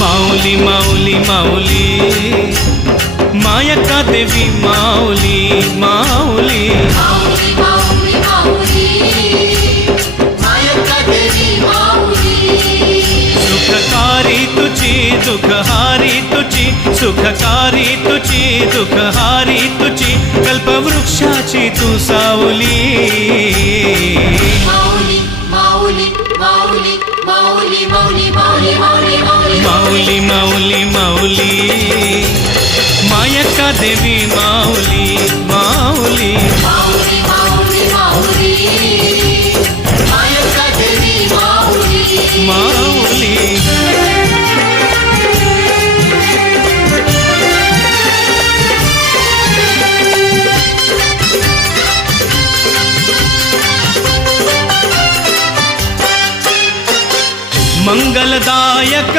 माऊली माऊली माऊली मायक्का देवी माऊली माऊली माऊली माऊली माऊली मायक्का देवी माऊली सुखकारी तुझी दुःखहारी तुझी सुखकारी तुझी दुःखहारी तुझी कल्पवृक्षाची तू सावली माऊली माऊली माऊली माऊली माऊली माऊली माऊली माऊली माऊली माऊली माऊली मायक्का देवी माऊली माऊली माऊली माऊली माऊली मायक्का देवी माऊली माऊली मंगलदायक